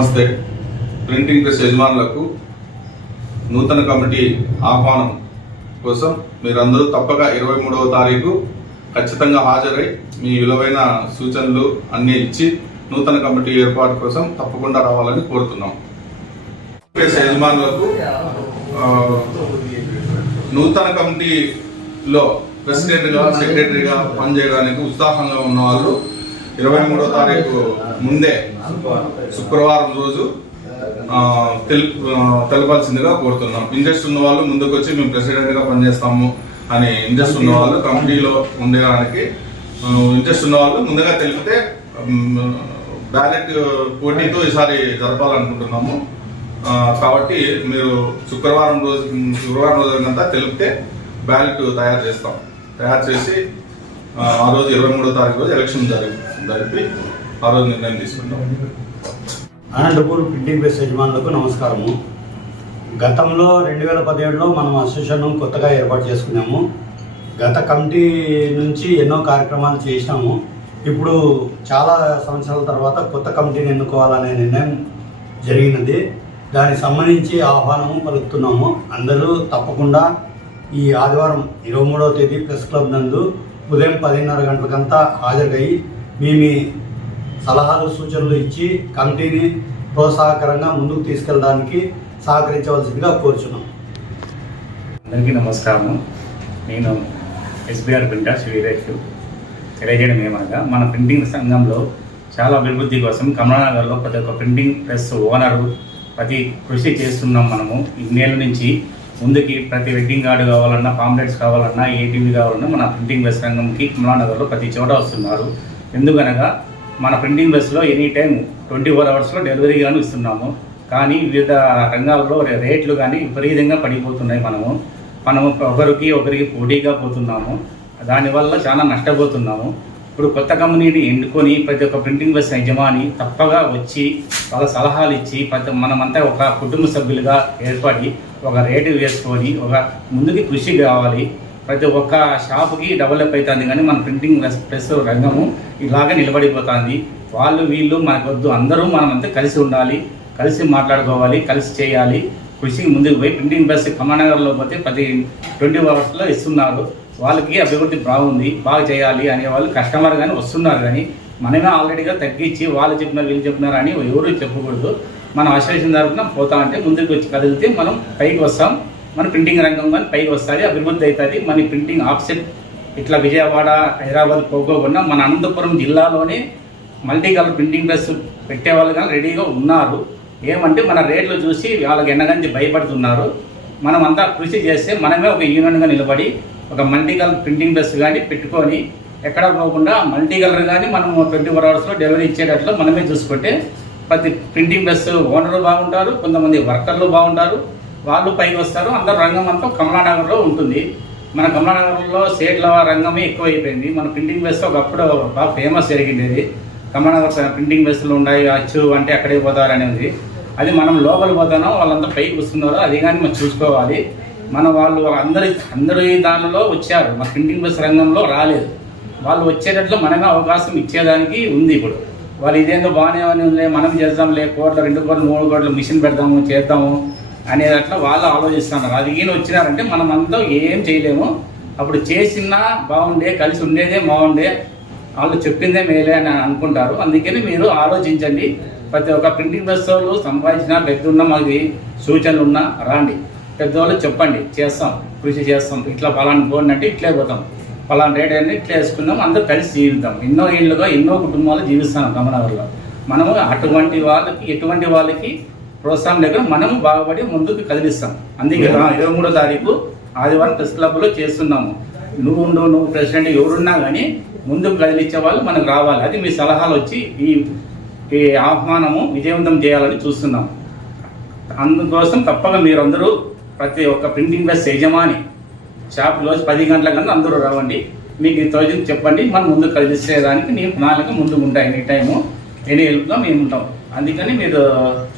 నమస్తే. Printing press యజమానులకు నూతన కమిటీ ఆహ్వానం కోసం మీరందరూ తప్పక ఇరవై మూడవ తారీఖు ఖచ్చితంగా హాజరై మీ విలువైన సూచనలు అన్నీ ఇచ్చి నూతన కమిటీ ఏర్పాటు కోసం తప్పకుండా రావాలని కోరుతున్నాం. ప్రెస్ యజమానులకు నూతన కమిటీలో ప్రెసిడెంట్గా సెక్రటరీగా పనిచేయడానికి ఉత్సాహంగా ఉన్న వాళ్ళు ఇరవై మూడో తారీఖు ముందే శుక్రవారం. రోజు ఆ, తెలపాల్సిందిగా కోరుతున్నాం. ఇంట్రెస్ట్ ఉన్న వాళ్ళు ముందుకు వచ్చి మేము ప్రెసిడెంట్గా పనిచేస్తాము అని ఇంట్రెస్ట్ ఉన్న వాళ్ళు కంపెనీలో ఉండడానికి ఇంట్రెస్ట్ ఉన్న వాళ్ళు ముందుగా తెలిపితే బ్యాలెట్ పోటీతో ఈసారి జరపాలనుకుంటున్నాము. కాబట్టి మీరు శుక్రవారం రోజు శుక్రవారం రోజు అంతా తెలిపితే బ్యాలెట్ తయారు చేస్తాం. తయారు చేసి ఆ, రోజు ఇరవై మూడో తారీఖు రోజు ఎలక్షన్ జరిపి జరిపి ఆ రోజు నిర్ణయం తీసుకుంటాం. అనంతపూర్ ప్రింటింగ్ ప్రెస్ యజమానులకు నమస్కారము. గతంలో రెండు వేల పదిహేడులో మనం అసోసియేషన్ కొత్తగా ఏర్పాటు చేసుకున్నాము. గత కమిటీ నుంచి ఎన్నో కార్యక్రమాలు చేసినాము. ఇప్పుడు చాలా సంవత్సరాల తర్వాత కొత్త కమిటీని ఎన్నుకోవాలనే నిర్ణయం జరిగినది. దానికి సంబంధించి ఆహ్వానము పలుకుతున్నాము. అందరూ తప్పకుండా ఈ ఆదివారం ఇరవై మూడవ తేదీ ప్రెస్ క్లబ్ నందు ఉదయం పదిన్నర గంటలకంతా హాజరై మీ మీ సలహాలు సూచనలు ఇచ్చి కమిటీని ప్రోత్సాహకరంగా ముందుకు తీసుకెళ్ళడానికి సహకరించవలసిందిగా కోరుచున్నాం. అందరికీ నమస్కారం నేను ఎస్బీఆర్ ప్రింటర్ శ్రీరేష్ తెలియజేయడం ఏమనగా మన ప్రింటింగ్ సంఘంలో చాలా అభివృద్ధి కోసం కమలానగర్లో ప్రతి ఒక్క ప్రింటింగ్ ప్రెస్ ఓనరు ప్రతి కృషి చేస్తున్నాం మనము. ఇన్నేళ్ళ నుంచి ముందుకి ప్రతి వెడ్డింగ్ కార్డు కావాలన్నా పాంప్లెట్స్ కావాలన్నా ఏటీవీ కావాలన్నా మన ప్రింటింగ్ ప్రెస్ రంగంకి కమలానగర్లో ప్రతి చోట వస్తున్నారు. ఎందుకనగా మన ప్రింటింగ్ ప్రెస్లో ఎనీ టైం ట్వంటీ ఫోర్ అవర్స్లో డెలివరీ కానీ ఇస్తున్నాము. కానీ వివిధ రంగాల్లో రేట్లు కానీ విపరీతంగా పడిపోతున్నాయి మనము. మనము ఒకరికి ఒకరికి పోటీగా పోతున్నాము. దానివల్ల చాలా నష్టపోతున్నాము. ఇప్పుడు కొత్త కంపెనీని ఎన్నుకొని ప్రతి ఒక్క ప్రింటింగ్ ప్రెస్ యజమాని తప్పగా వచ్చి వాళ్ళ సలహాలు ఇచ్చి ప్రతి మనమంతా ఒక కుటుంబ సభ్యులుగా ఏర్పడి ఒక రేటు వేసుకొని ఒక ముందుకి కృషి కావాలి. ప్రతి ఒక్క షాపుకి డెవలప్ అవుతుంది కానీ మన ప్రింటింగ్ ప్రెస్ రంగము ఇలాగే నిలబడిపోతుంది. వాళ్ళు వీళ్ళు మనకొద్దు అందరూ మనమంతా కలిసి ఉండాలి కలిసి మాట్లాడుకోవాలి కలిసి చేయాలి. కృషికి ముందుకు పోయి ప్రింటింగ్ ప్రెస్ కమానగర్లో పోతే ప్రతి ట్వంటీ అవర్స్లో ఇస్తున్నారు. వాళ్ళకి అభివృద్ధి బాగుంది బాగా చేయాలి అనే వాళ్ళు కస్టమర్ కానీ వస్తున్నారు కానీ మనమే ఆల్రెడీగా తగ్గించి వాళ్ళు చెప్పినారు వీళ్ళు చెప్పినారు అని ఎవరు చెప్పకూడదు. మనం అసోసియేషన్ తరఫున పోతా అంటే ముందుకు వచ్చి కదిలితే మనం పైకి వస్తాం. మన ప్రింటింగ్ రంగం కానీ పైకి వస్తుంది అభివృద్ధి అవుతుంది. మన ప్రింటింగ్ ఆప్షన్ ఇట్లా విజయవాడ హైదరాబాద్ పోకోకుండా మన అనంతపురం జిల్లాలోనే మల్టీ కలర్ ప్రింటింగ్ ప్రెస్ పెట్టే వాళ్ళు కానీ రెడీగా ఉన్నారు. ఏమంటే మన రేట్లు చూసి వాళ్ళకి ఎన్నగంచి భయపడుతున్నారు. మనమంతా కృషి చేస్తే మనమే ఒక యూనియన్గా నిలబడి ఒక మల్టీ కలర్ ప్రింటింగ్ ప్రెస్ కానీ పెట్టుకొని ఎక్కడ పోకుండా మల్టీ కలర్ కానీ మనం ట్వంటీ ఫోర్ అవర్స్లో డెలివరీ ఇచ్చేటట్లు మనమే చూసుకుంటే ప్రతి ప్రింటింగ్ ప్రెస్ ఓనర్లు బాగుంటారు కొంతమంది వర్కర్లు బాగుంటారు. వాళ్ళు పైకి వస్తారు. అందరు రంగం అంతా కమలానగర్లో ఉంటుంది. మన కమలానగర్లో సేట్ల రంగమే ఎక్కువైపోయింది. మన ప్రింటింగ్ ప్రెస్ ఒకప్పుడు బాగా ఫేమస్ జరిగింది కమలానగర్ ప్రింటింగ్ ప్రెస్లు ఉన్నాయి అచ్చు అంటే అక్కడికి పోతారు అనేది. అది మనం లోపల పోతానో వాళ్ళంతా పైకి వస్తున్నారో అది కానీ మనం చూసుకోవాలి. మన వాళ్ళు అందరి అందరి దానిలో వచ్చారు. మన ప్రింటింగ్ ప్రెస్ రంగంలో రాలేదు. వాళ్ళు వచ్చేటట్లు మనమే అవకాశం ఇచ్చేదానికి ఉంది ఇప్పుడు. వాళ్ళు ఇదేందో బాగానే ఉంది. మనం చేద్దాంలే కోట్ల రెండు కోట్లు మూడు కోట్ల మిషన్ పెడదాము చేద్దాము. అనేది అట్లా వాళ్ళు ఆలోచిస్తున్నారు. అది ఈయన వచ్చినారంటే మనం అంతా ఏం చేయలేము. అప్పుడు చేసినా బాగుండే కలిసి ఉండేదే బాగుండే. వాళ్ళు చెప్పిందే మేలే అని అనుకుంటారు. అందుకని మీరు ఆలోచించండి. ప్రతి ఒక్క ప్రింటింగ్ ప్రెస్ వాళ్ళు సంపాదించిన పెద్దన్న మాకు సూచనలు ఉన్నా రాండి. పెద్దవాళ్ళు చెప్పండి. చేస్తాం. కృషి చేస్తాం. ఇట్లా పలానా పోండి అంటే ఇట్లే పోతాం. పలానా రేట్ అంటే ఇట్లా వేసుకున్నాం. అందరూ కలిసి జీవితాం ఎన్నో ఏళ్ళుగా ఎన్నో కుటుంబాలు జీవిస్తాం కమనగర్లో మనము అటువంటి వాళ్ళకి ఎటువంటి వాళ్ళకి ప్రోత్సాహం లేక మనం బాగుపడి ముందుకు కదిలిస్తాం. అందుకే ఇరవై మూడో తారీఖు ఆదివారం ప్రెస్ క్లబ్లో చేస్తున్నాము. నువ్వు నువ్వు ప్రెసిడెంట్ ఎవరున్నా కానీ ముందుకు కదిలించే వాళ్ళు మనకు రావాలి. అది మీ సలహాలు వచ్చి ఈ ఈ ఆహ్వానము విజయవంతం చేయాలని చూస్తున్నాం. అందుకోసం తప్పక మీరందరూ ప్రతి ఒక్క ప్రింటింగ్ ప్రెస్ యజమాని షాప్ రోజు పది గంటల కన్నా అందరూ రావండి. మీకు ఈ తోచింది చెప్పండి. మనం ముందు కలిసేదానికి నేను ప్రణాళిక ముందుకు ఉంటాయి. ఎనీ టైము ఎనీ హెల్ప్గా మేము ఉంటాం. అందుకని మీరు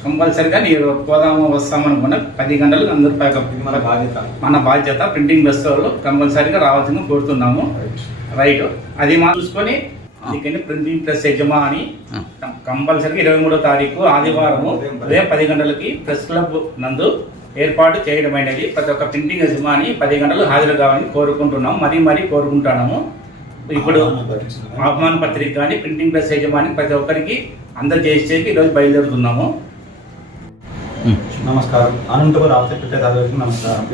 కంపల్సరిగా మీరు పోదాము వస్తామనుకున్న పది గంటలకు అందరూ ప్యాకప్ మన బాధ్యత మన బాధ్యత ప్రింటింగ్ బస్ వాళ్ళు కంపల్సరీగా రావాల్సింది కోరుతున్నాము. రైట్ అది మా చూసుకొని అందుకని ప్రింటింగ్ ప్రెస్ యజమాని కంపల్సరీ ఇరవై మూడో తారీఖు ఆదివారం ఉదయం పది గంటలకి ప్రెస్ క్లబ్ నందు ఏర్పాటు చేయడమైనది. ప్రతి ఒక్క ప్రింటింగ్ యజమాని పది గంటలు హాజరు కావాలని కోరుకుంటున్నాం మరీ మరీ కోరుకుంటున్నాము. ఇప్పుడు ఆహ్వాన పత్రిక కానీ ప్రింటింగ్ ప్రెస్ యజమాని ప్రతి ఒక్కరికి అందజేసేకి ఈరోజు బయలుదేరుతున్నాము. నమస్కారం. అనంతపురం చదివేసి నమస్కారం.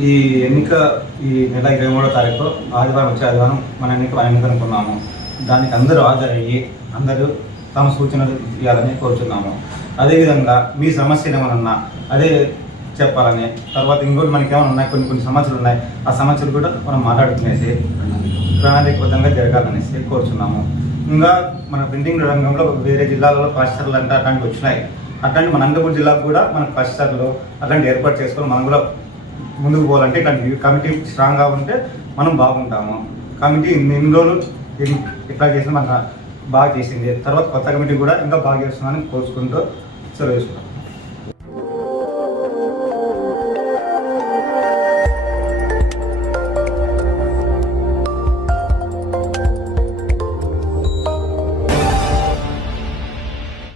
ఈ ఎన్నిక ఈ నెల ఇరవై మూడో తారీఖు ఆదివారం వచ్చే ఆదివారం మన ఎన్నిక ఎన్నికనుకున్నాము దానికి అందరూ హాజరయ్యి అందరూ తమ సూచనలు ఇవ్వాలని కోరుతున్నాము అదేవిధంగా మీ సమస్యలు ఏమైనా ఉన్నా అదే చెప్పాలని తర్వాత ఇంకోటి మనకి ఏమైనా ఉన్నాయి కొన్ని కొన్ని సమస్యలు ఉన్నాయి ఆ సమస్యలు కూడా మనం మాట్లాడుకునేసి ప్రణాళికబద్ధంగా జరగాలనేసి కోరుచున్నాము. ఇంకా మన ప్రింటింగ్ రంగంలో వేరే జిల్లాలలో పాఠశాలలు అంటే అట్లాంటివి వచ్చినాయి. అట్లాంటి మన అనంతపురం జిల్లాకు కూడా మన పాఠశాలలు అట్లాంటి ఏర్పాటు చేసుకొని మనం కూడా ముందుకు పోవాలంటే ఇట్లాంటి కమిటీ స్ట్రాంగ్గా ఉంటే మనం బాగుంటాము. కమిటీ ఇన్ని రోజులు ఇట్లా చేసిన మన బాగా చేసింది. తర్వాత కొత్త కమిటీ కూడా ఇంకా బాగా చేస్తుందని కోరుకుంటూ సెలవు చేసుకుంటాం.